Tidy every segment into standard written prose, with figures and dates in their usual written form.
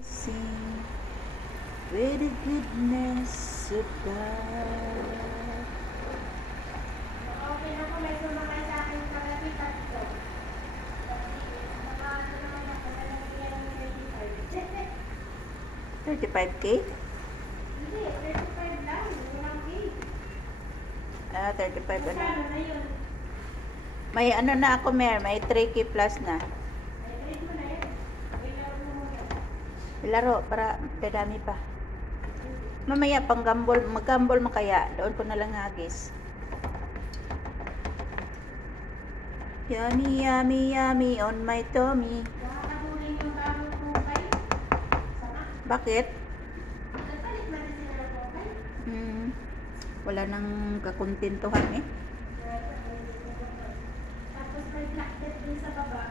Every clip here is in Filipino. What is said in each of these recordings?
Sing with the goodness of God. Okay na po, may sumakay sa akin kagabi tatlo. Nakaano naman ako sa nagkaya ng 35K? Hindi, 35 lang. Walang cake. 35 ano? Magkano na yun? May ano na ako, may 3K plus na. Ay, trade mo na yan. Ilaro mo muna. Laro para dadami pa. Mamaya pang gambol, mag-gambol mo kaya. Doon ko na lang hagis. Yummy, yummy, yummy on my tummy. Nakakahuling yung bagong kukay. Sama. Bakit? Nagpalit man din sila ng kukay. Wala nang kakuntintuhan eh. Tapos may blackhead din sa baba.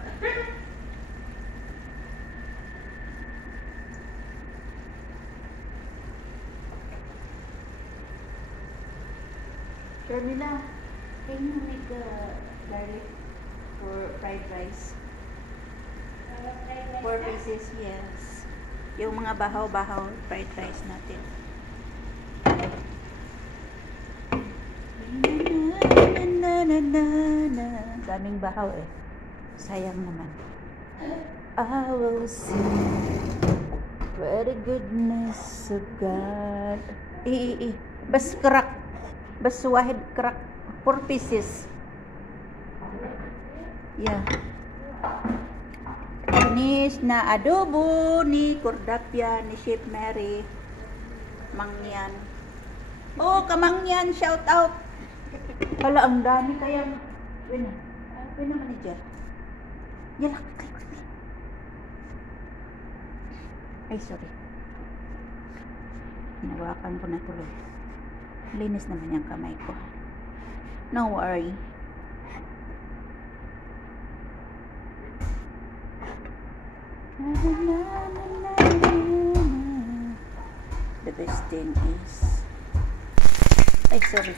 Sharmila, can you make garlic for fried rice? 4 pieces, yes. Yung mga bahaw-bahaw fried rice natin. Daming bahaw eh. Sayang naman. I will sing for the goodness of God. Bas crack. Bas wahid crack. 4 pieces. Yeah. Finish na adobo ni Cordapia ni Chef Mary. Mangyan. Oh, kamangyan, shout out. Hala, ang dami kayang Pwede manager. Yala, quickly. Ay, sorry. Hinawakan ko na tuloy. Linis naman yung kamay ko. No worry. The best thing is ay, sorry.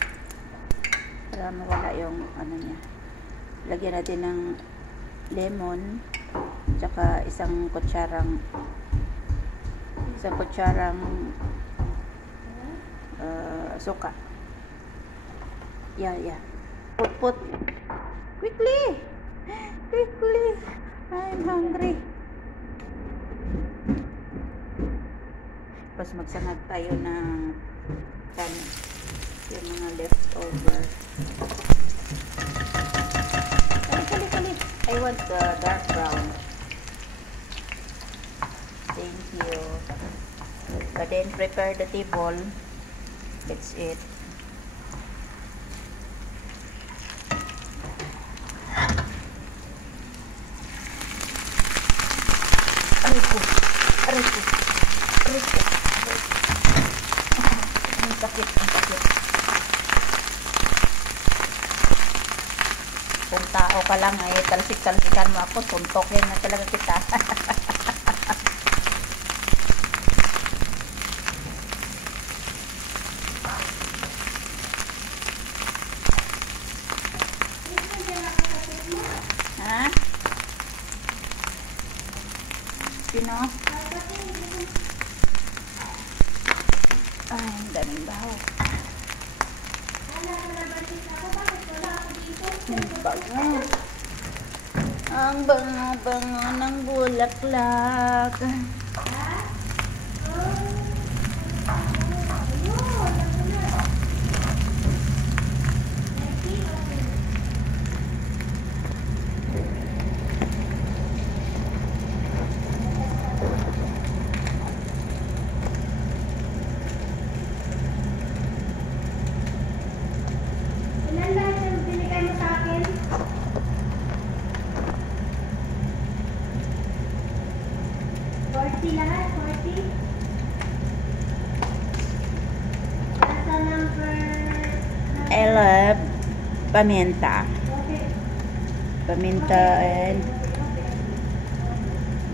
Para mawala yung ano niya. Lagyan natin ng lemon tsaka isang kutsarang suka. Yeah. Put. Quickly. I'm hungry. Tapos magsangag tayo ng kanin. Yung mga leftover. Kali. I want the dark brown. Thank you. But then prepare the table. That's it. Aray ko. Ang sakit. Kung tao ka lang ay talsik-talsikan mo ako, suntokin na talaga kita. Ha? Sino? Ay, ang daming baho. Ang bango ng bulaklak. Ilan lahat yung binigay mo sa akin? 40 lahat? 40? Nasa number... I love paminta. Okay. Paminta and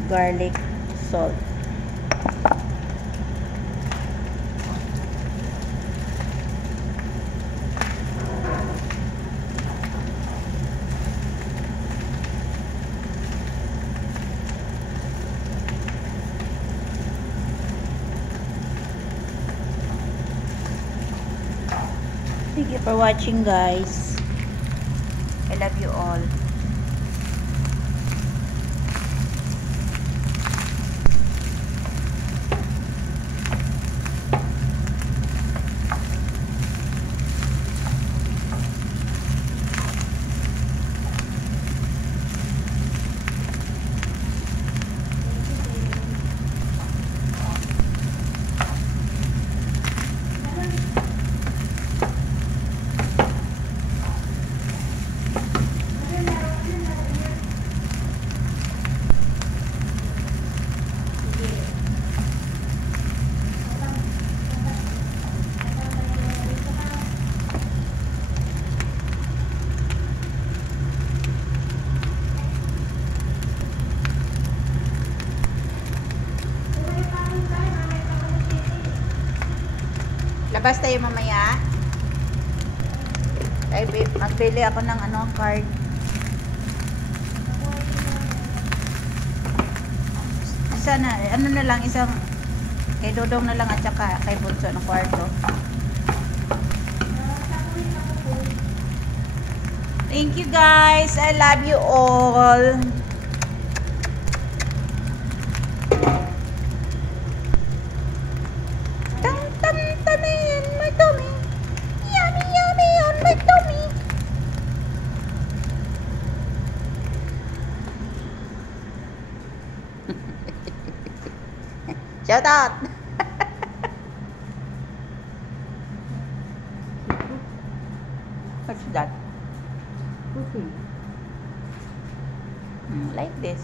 garlic salt. Thank you for watching, guys. I love you all. Labas tayo mamaya. Magbili ako ng card. Sana, na lang, isang kay Dodong na lang at saka kay Bunso ng kwarto. Thank you, guys. I love you all. In my tummy. Yummy, yummy on my tummy. Shout out. What's that? Like this.